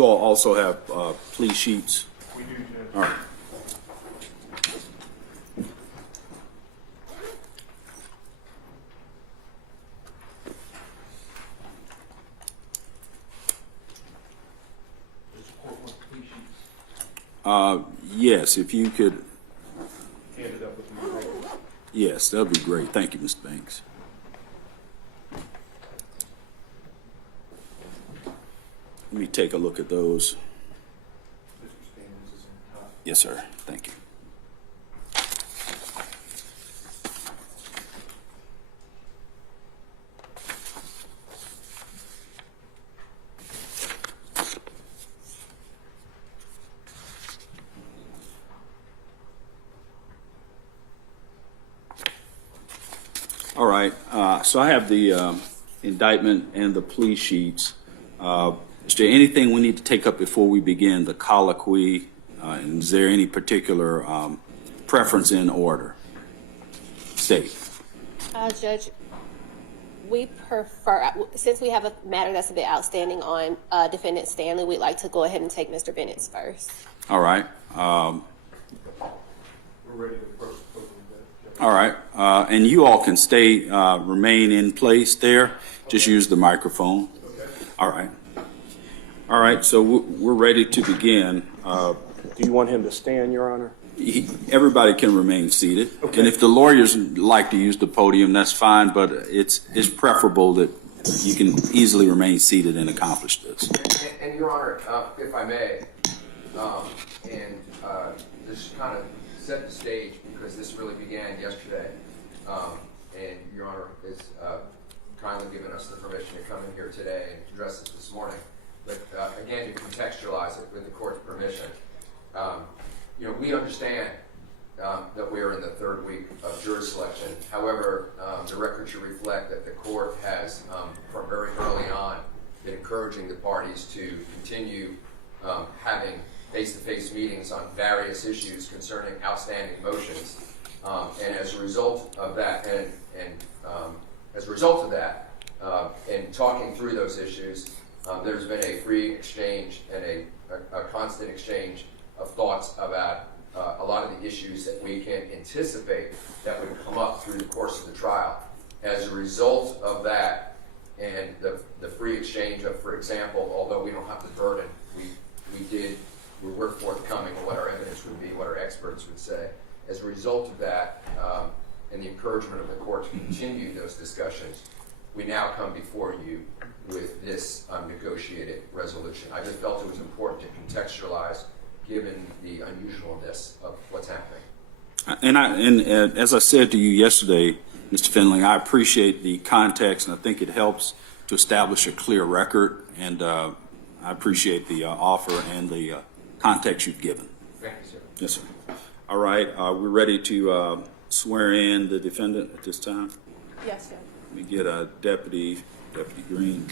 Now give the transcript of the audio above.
you all also have plea sheets? We do, Judge. All right. Does the court want plea sheets? Yes, if you could, Hand it up with me. yes, that would be great. Thank you, Mr. Banks. Let me take a look at those. Mr. Stevens is in top. Yes, sir. Thank you. All right, so I have the indictment and the plea sheets. Is there anything we need to take up before we begin the colloquy? And is there any particular preference in order? State. Judge, we prefer, since we have a matter that's a bit outstanding on Defendant Stanley, we'd like to go ahead and take Mr. Bennett's first. All right. We're ready to first. All right. And you all can stay, remain in place there. Just use the microphone. Okay. All right. All right, so we're ready to begin. Do you want him to stand, Your Honor? Everybody can remain seated. Okay. And if the lawyers like to use the podium, that's fine, but it's preferable that you can easily remain seated and accomplish this. And Your Honor, if I may, just kind of set the stage, because this really began yesterday, and Your Honor has kindly given us the permission to come in here today and address this morning. But again, to contextualize it with the court's permission, we understand that we are in the third week of jury selection. However, the record should reflect that the court has, from very early on, been encouraging the parties to continue having face-to-face meetings on various issues concerning outstanding motions. And as a result of that, in talking through those issues, there's been a free exchange and a constant exchange of thoughts about a lot of the issues that we can anticipate that would come up through the course of the trial. As a result of that, and the free exchange of, for example, although we don't have the burden, we were forthcoming on what our evidence would be, what our experts would say. As a result of that, and the encouragement of the court to continue those discussions, we now come before you with this negotiated resolution. I just felt it was important to contextualize, given the unusualness of what's happening. And as I said to you yesterday, Mr. Finley, I appreciate the context, and I think it helps to establish a clear record. And I appreciate the offer and the context you've given. Thank you, sir. Yes, sir. All right, we're ready to swear in the defendant at this time. Yes, sir. Let me get a Deputy Green.